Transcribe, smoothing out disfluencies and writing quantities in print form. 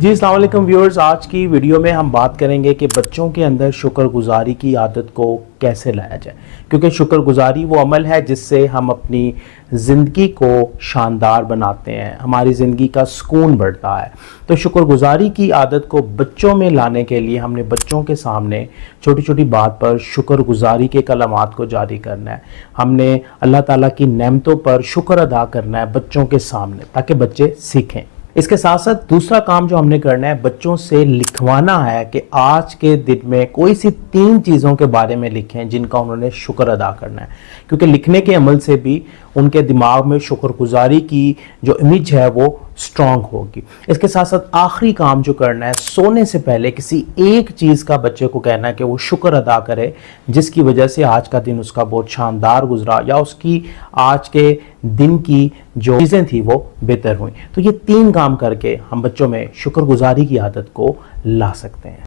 جی السلام علیکم ویورز، آج کی ویڈیو میں ہم بات کریں گے کہ بچوں کے اندر شکر گزاری کی عادت کو کیسے لایا جائے، کیونکہ شکر گزاری وہ عمل ہے جس سے ہم اپنی زندگی کو شاندار بناتے ہیں، ہماری زندگی کا سکون بڑھتا ہے۔ تو شکر گزاری کی عادت کو بچوں میں لانے کے لیے ہم نے بچوں کے سامنے چھوٹی چھوٹی بات پر شکر گزاری کے کلمات کو جاری کرنا ہے۔ ہم نے اللہ تعالیٰ کی نعمتوں پر شکر ادا کرنا ہے بچوں کے سامنے، تاکہ بچے سیکھیں۔ اس کے ساتھ ساتھ دوسرا کام جو ہم نے کرنا ہے، بچوں سے لکھوانا ہے کہ آج کے دن میں کوئی سی 3 چیزوں کے بارے میں لکھیں جن کا انہوں نے شکر ادا کرنا ہے، کیونکہ لکھنے کے عمل سے بھی ان کے دماغ میں شکر گزاری کی جو امیج ہے وہ سٹرونگ ہوگی۔ اس کے ساتھ ساتھ آخری کام جو کرنا ہے، سونے سے پہلے کسی ایک چیز کا بچے کو کہنا ہے کہ وہ شکر ادا کرے، جس کی وجہ سے آج کا دن اس کا بہت شاندار گزرا، یا اس کی آج کے دن کی جو چیزیں تھیں وہ بہتر ہوئیں۔ تو یہ 3 کام کر کے ہم بچوں میں شکر گزاری کی عادت کو لا سکتے ہیں۔